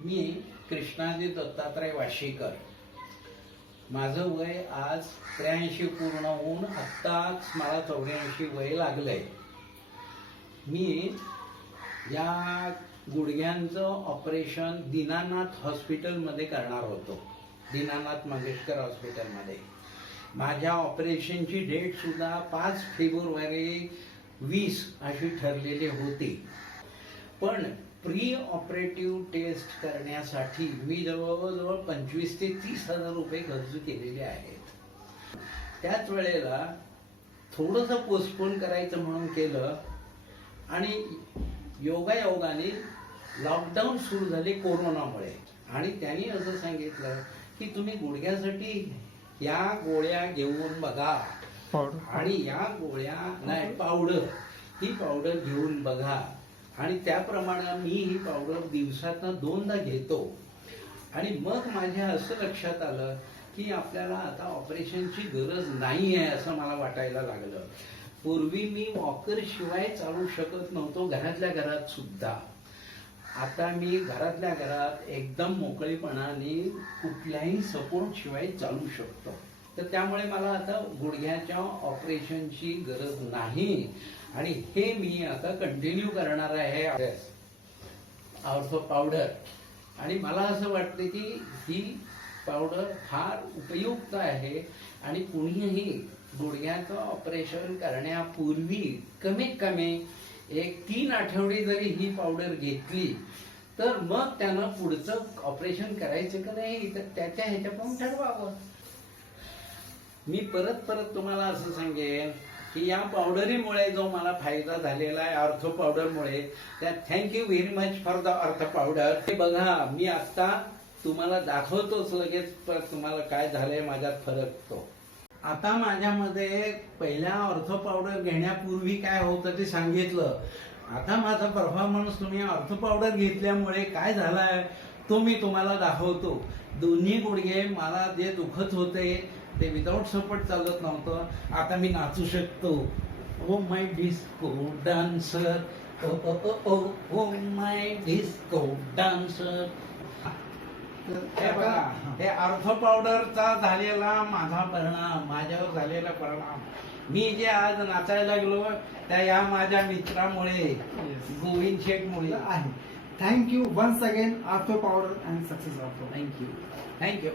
मी कृष्णाजी दत्तात्रय वाशीकर. माझं वय आज 83 पूर्ण होऊन आत्ताच मला 84 वय लागलंय. मी या गुडघ्यांचं ऑपरेशन दीनानाथ हॉस्पिटलमध्ये करणार होतो, दीनानाथ मंगेशकर हॉस्पिटलमध्ये. माझ्या ऑपरेशनची डेट सुद्धा 5 फेब्रुवारी 20 अशी ठरलेली होती. पण प्री ऑपरेटिव्ह टेस्ट करण्यासाठी मी जवळजवळ 25 ते 30 हजार रुपये खर्च केलेले आहेत. त्याच वेळेला थोडंसं पोस्टपोन करायचं म्हणून केलं आणि योगायोगाने लॉकडाऊन सुरू झाले कोरोनामुळे. आणि त्यांनी असं सांगितलं की तुम्ही गुडघ्यासाठी या गोळ्या घेऊन बघा आणि या गोळ्या नाही पावडर, ही पावडर घेऊन बघा. आणि त्याप्रमाणे मी ही पावडर दिवसातनं 2दा घेतो. आणि मग माझ्या असं लक्षात आलं की आपल्याला आता ऑपरेशनची गरज नाही आहे असं मला वाटायला लागलं. पूर्वी मी वॉकर शिवाय चालू शकत नव्हतो, घरातल्या घरात सुद्धा. आता मी घरातल्या घरात एकदम मोकळेपणाने कुठल्याही सपोर्ट शिवाय चालू शकतो. तर त्यामुळे मला आता गुडघ्याच्या ऑपरेशनची गरज नाही. आणि हे मी आता कंटिन्यू करणार आहे ऑर्थो पावडर. आणि मला असं वाटतं की ही पावडर फार उपयुक्त आहे. आणि कुणीही गुडघ्याचं ऑपरेशन करण्यापूर्वी कमीत कमी 3 आठवडे जरी ही पावडर घेतली तर मग त्यानं पुढचं ऑपरेशन करायचं का नाही तर त्याच्या ह्याच्यापासून ठरवावं. मी परत तुम्हाला असं सांगेन की या पावडरीमुळे जो मला फायदा झालेला आहे ऑर्थो पावडरमुळे, त्या thank you very much for the ortho powder. हे बघा, मी आता तुम्हाला दाखवतोच लगेच तुम्हाला काय झालंय माझ्यात फरक तो. आता माझ्यामध्ये पहिल्या ऑर्थो पावडर घेण्यापूर्वी काय होतं ते सांगितलं. आता माझा परफॉर्मन्स तुम्ही ऑर्थो पावडर घेतल्यामुळे काय झालाय तो मी तुम्हाला दाखवतो. दोन्ही गुडघे मला जे दुखत होते ते विदाउट सपोर्ट चालत नव्हतं. आता मी नाचू शकतो. Oh my disco dancer, oh oh oh oh oh my disco dancer. हे बघा, हे ऑर्थो पावडरचा झालेला माझा परिणाम, माझ्यावर झालेला परिणाम. मी जे आज नाचायला लागलो त्या या माझ्या मित्रामुळे, गोविंद शेठमुळे आहे. Thank you once again, Artho Powder and Success Artho. Thank you.